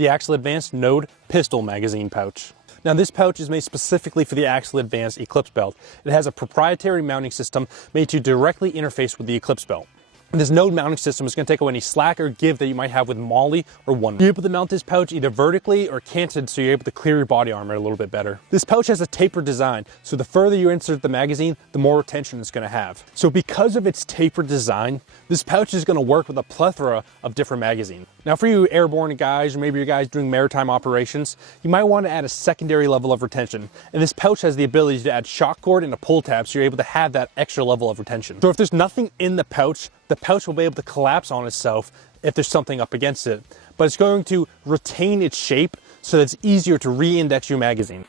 the AXL Advanced Node Pistol Magazine Pouch. Now this pouch is made specifically for the AXL Advanced Eclipse belt. It has a proprietary mounting system made to directly interface with the Eclipse belt. And this node mounting system is going to take away any slack or give that you might have with Molly or One. You're able to mount this pouch either vertically or canted, so you're able to clear your body armor a little bit better. This pouch has a tapered design, so the further you insert the magazine, the more retention it's going to have. So because of its tapered design, this pouch is going to work with a plethora of different magazines. Now for you airborne guys, or maybe you guys doing maritime operations, you might want to add a secondary level of retention. And this pouch has the ability to add shock cord and a pull tab, so you're able to have that extra level of retention. So if there's nothing in the pouch will be able to collapse on itself if there's something up against it. But it's going to retain its shape so that it's easier to re-index your magazine.